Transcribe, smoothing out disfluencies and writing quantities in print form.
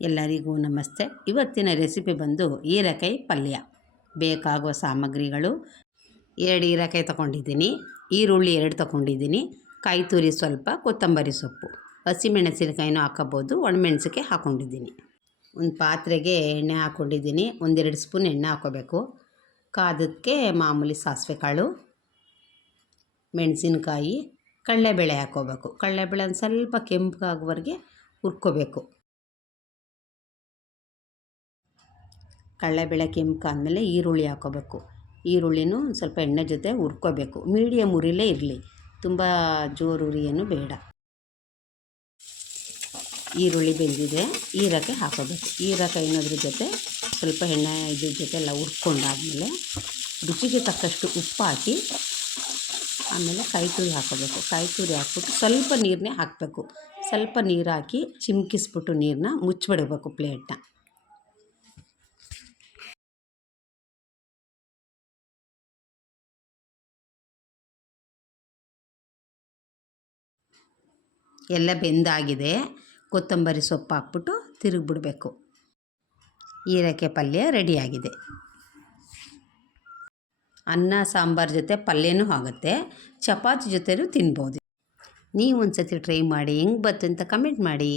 ಎಲ್ಲರಿಗೂ ನಮಸ್ತೆ. ಇವತ್ತಿನ ರೆಸಿಪಿ ಬಂದು ಹೀರೆಕಾಯಿ ಪಲ್ಯ. ಬೇಕಾಗುವ ಸಾಮಗ್ರಿಗಳು: 2 ಹೀರೆಕಾಯಿ ತೊಗೊಂಡಿದ್ದೀನಿ, ಈರುಳ್ಳಿ 2 ತೊಗೊಂಡಿದ್ದೀನಿ, ಕಾಯಿ ತುರಿ ಸ್ವಲ್ಪ, ಕೊತ್ತಂಬರಿ ಸೊಪ್ಪು, ಹಸಿಮೆಣಸಿನಕಾಯಿನೂ ಹಾಕೋಬೋದು, ಒಣಮೆಣಸಿನ್ಕಾಯಿ ಹಾಕ್ಕೊಂಡಿದ್ದೀನಿ. ಒಂದು ಪಾತ್ರೆಗೆ ಎಣ್ಣೆ ಹಾಕ್ಕೊಂಡಿದ್ದೀನಿ. 1-2 ಸ್ಪೂನ್ ಎಣ್ಣೆ ಹಾಕ್ಕೋಬೇಕು. ಕಾದಕ್ಕೆ ಮಾಮೂಲಿ ಸಾಸಿವೆ ಕಾಳು, ಮೆಣಸಿನ್ಕಾಯಿ, ಕಡಲೆಬೇಳೆ ಹಾಕ್ಕೋಬೇಕು. ಕಡಲೆಬೇಳೆ ಒಂದು ಸ್ವಲ್ಪ ಕೆಂಪಗಾಗುವವರೆಗೆ ಹುರ್ಕೋಬೇಕು. ಕಡಲೆಬೇಳೆ ಕೆಂಪಾದಮೇಲೆ ಈರುಳ್ಳಿ ಹಾಕ್ಕೋಬೇಕು. ಈರುಳ್ಳಿನೂ ಒಂದು ಸ್ವಲ್ಪ ಎಣ್ಣೆ ಜೊತೆ ಹುರ್ಕೋಬೇಕು. ಮೀಡಿಯಮ್ ಉರಿಲೇ ಇರಲಿ, ತುಂಬ ಜೋರು ಉರಿ ಏನು ಬೇಡ. ಈರುಳ್ಳಿ ಬೆಂದಿದೆ, ಹೀರೆಕಾಯಿ ಹಾಕ್ಕೋಬೇಕು. ಹೀರೆಕಾಯಿ ಅನ್ನೋದ್ರ ಜೊತೆ ಸ್ವಲ್ಪ ಎಣ್ಣೆ ಇದ್ರ ಜೊತೆ ಎಲ್ಲ ಹುರ್ಕೊಂಡಾದ್ಮೇಲೆ ರುಚಿಗೆ ತಕ್ಕಷ್ಟು ಉಪ್ಪು ಹಾಕಿ ಆಮೇಲೆ ಕಾಯಿ ತುರಿ ಹಾಕ್ಕೋಬೇಕು. ಕಾಯಿ ತುರಿ ಹಾಕ್ಬಿಟ್ಟು ಸ್ವಲ್ಪ ನೀರನ್ನೇ ಹಾಕಬೇಕು. ಸ್ವಲ್ಪ ನೀರು ಹಾಕಿ ಚಿಮ್ಕಿಸ್ಬಿಟ್ಟು ನೀರನ್ನ ಮುಚ್ಚಿಬಿಡಬೇಕು ಪ್ಲೇಟ್ನ. ಎಲ್ಲ ಬೆಂದಾಗಿದೆ. ಕೊತ್ತಂಬರಿ ಸೊಪ್ಪು ಹಾಕ್ಬಿಟ್ಟು ತಿರುಗಿಬಿಡಬೇಕು. ಹೀರೆಕಾಯಿ ಪಲ್ಯ ರೆಡಿಯಾಗಿದೆ. ಅನ್ನ ಸಾಂಬಾರು ಜೊತೆ ಪಲ್ಯನೂ ಆಗುತ್ತೆ, ಚಪಾತಿ ಜೊತೆನೂ ತಿನ್ಬೋದು. ನೀವು ಒಂದು ಸತಿ ಟ್ರೈ ಮಾಡಿ, ಹೆಂಗೆ ಬಂತು ಅಂತ ಕಮೆಂಟ್ ಮಾಡಿ.